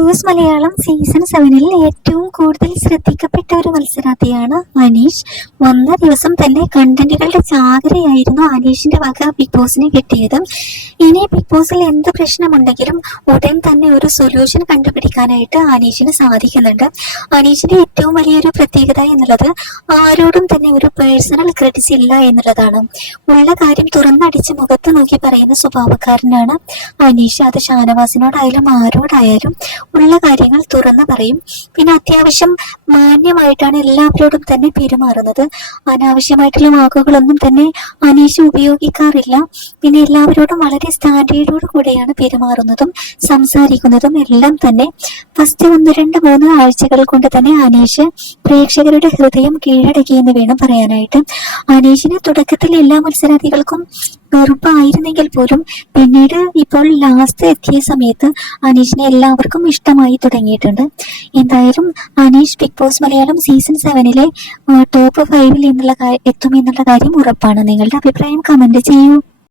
Boss Malayalam season സെവനിൽ ഏറ്റവും കൂടുതൽ ശ്രദ്ധിക്കപ്പെട്ട ഒരു മത്സരാർത്ഥിയാണ് അനീഷ്. വന്ന ദിവസം തന്നെ കണ്ടന്റുകളുടെ ചാകരയായിരുന്നു അനീഷിന്റെ വക ബിഗ് ബോസിന് കിട്ടിയത്. ഇനി ബിഗ് ബോസിൽ എന്ത് പ്രശ്നമുണ്ടെങ്കിലും ഉടൻ തന്നെ ഒരു സൊല്യൂഷൻ കണ്ടുപിടിക്കാനായിട്ട് അനീഷിന് സാധിക്കുന്നുണ്ട്. അനീഷിന്റെ ഏറ്റവും വലിയൊരു പ്രത്യേകത എന്നുള്ളത് ആരോടും തന്നെ ഒരു പേഴ്സണൽ ക്രെഡിറ്റ്സ് ഇല്ല എന്നുള്ളതാണ്. ഉള്ള കാര്യം തുറന്നടിച്ച് മുഖത്ത് നോക്കി പറയുന്ന സ്വഭാവക്കാരനാണ് അനീഷ്. അത് ഷാനവാസിനോടായാലും ആരോടായാലും ഉള്ള കാര്യങ്ങൾ തുറന്നു പറയും. പിന്നെ അത്യാവശ്യം മാന്യമായിട്ടാണ് എല്ലാവരോടും തന്നെ പെരുമാറുന്നത്. അനാവശ്യമായിട്ടുള്ള വാക്കുകളൊന്നും തന്നെ അനീഷ് ഉപയോഗിക്കാറില്ല. പിന്നെ എല്ലാവരോടും വളരെ സ്റ്റാൻഡേർഡോട് കൂടെയാണ് പെരുമാറുന്നതും സംസാരിക്കുന്നതും എല്ലാം തന്നെ. ഫസ്റ്റ് ഒന്ന് രണ്ട് മൂന്ന് ആഴ്ചകൾ കൊണ്ട് തന്നെ അനീഷ് പ്രേക്ഷകരുടെ ഹൃദയം കീഴടക്കിയെന്ന് വേണം പറയാനായിട്ട്. അനീഷിന് തുടക്കത്തിൽ എല്ലാ മത്സരാർത്ഥികൾക്കും വെറുപ്പായിരുന്നെങ്കിൽ പോലും പിന്നീട് ഇപ്പോൾ ലാസ്റ്റ് എത്തിയ സമയത്ത് അനീഷിനെ എല്ലാവർക്കും ഇഷ്ടമായി തുടങ്ങിയിട്ടുണ്ട്. എന്തായാലും Aneesh Bigg Boss Malayalam season സെവനിലെ top ഫൈവിൽ എന്നുള്ള എത്തും എത്തുമെന്നുള്ള കാര്യം ഉറപ്പാണ്. നിങ്ങളുടെ അഭിപ്രായം കമന്റ് ചെയ്യൂ.